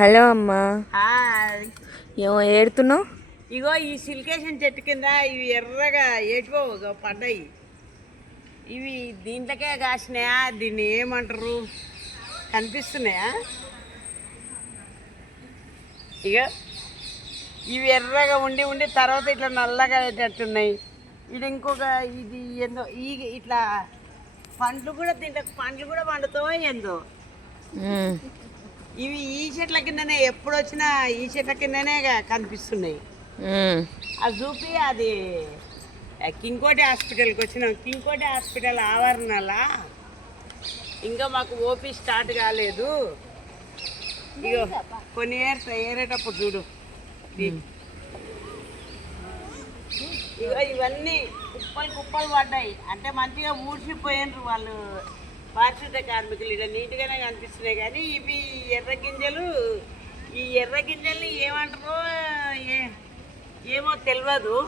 Hello అమ్మా. Hi. ఏమో ఏడుతున్నావు? ఇగో ఈ సిల్కేషన్ చెట్టు కింద ఇవి ఎర్రగా ఏటిపోవు పడ్డాయి. ఇవి దీంట్లోకే కాసినాయా? దీన్ని ఏమంటారు? కనిపిస్తున్నాయా? ఇక ఇవి ఎర్రగా ఉండి ఉండి తర్వాత ఇట్లా నల్లగా అయ్యేటట్టున్నాయి. ఇది ఇంకొక ఇది ఏందో ఈ ఇట్లా పండ్లు కూడా దీంట్లో పండ్లు కూడా పండుతావో ఏందో. ఇవి ఈ చెట్ల కిందనే ఎప్పుడు వచ్చినా ఈ చెట్ల కిందనే కనిపిస్తున్నాయి. అది చూపి అది కింగ్కోటి హాస్పిటల్కి వచ్చినాం. కింగ్కోటి హాస్పిటల్ ఆవరణల ఇంకా మాకు ఓపీ స్టార్ట్ కాలేదు. ఇగో కొన్ని ఏరేటప్పుడు చూడు. ఇగో ఇవన్నీ కుప్పలు కుప్పలు పడ్డాయి. అంటే మంచిగా ఊడ్చిపోయినారు వాళ్ళు పారిశుద్ధ కార్మికులు. ఇక్కడ నీట్గానే కనిపిస్తున్నాయి. కానీ ఇవి ఎర్ర గింజలు, ఈ ఎర్ర గింజల్ని ఏమంటారో ఏమో తెలియదు.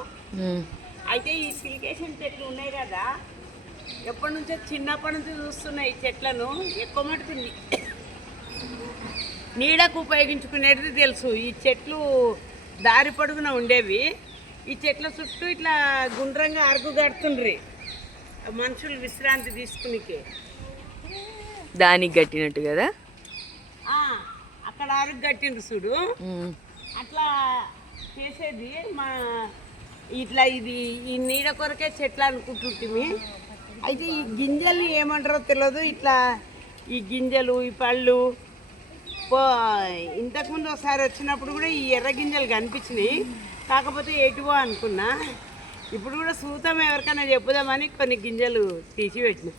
అయితే ఈ సిలికేషన్ చెట్లు ఉన్నాయి కదా, ఎప్పటి నుంచో చిన్నప్పటి నుంచి చూస్తున్నాయి. ఈ చెట్లను ఎక్కువ మటుకు నీడకు ఉపయోగించుకునేది తెలుసు. ఈ చెట్లు దారి పొడుగున ఉండేవి. ఈ చెట్ల చుట్టూ ఇట్లా గుండ్రంగా అరుగు కడుతుండ్రి మనుషులు విశ్రాంతి తీసుకునికే. దానికి కట్టినట్టు కదా అక్కడ అరుగు కట్టిండ్రు చూడు. అట్లా చేసేది మా ఇట్లా ఇది ఈ నీడ కొరకే చెట్లు అనుకుంటుంటిమి. అయితే ఈ గింజలు ఏమంటారో తెలియదు. ఇట్లా ఈ గింజలు, ఈ పళ్ళు ఇంతకుముందు ఒకసారి వచ్చినప్పుడు కూడా ఈ ఎర్ర గింజలు కనిపించినాయి. కాకపోతే ఎటువో అనుకున్నా. ఇప్పుడు కూడా సూతం ఎవరికైనా చెప్పుదామని కొన్ని గింజలు తీసి పెట్టినా.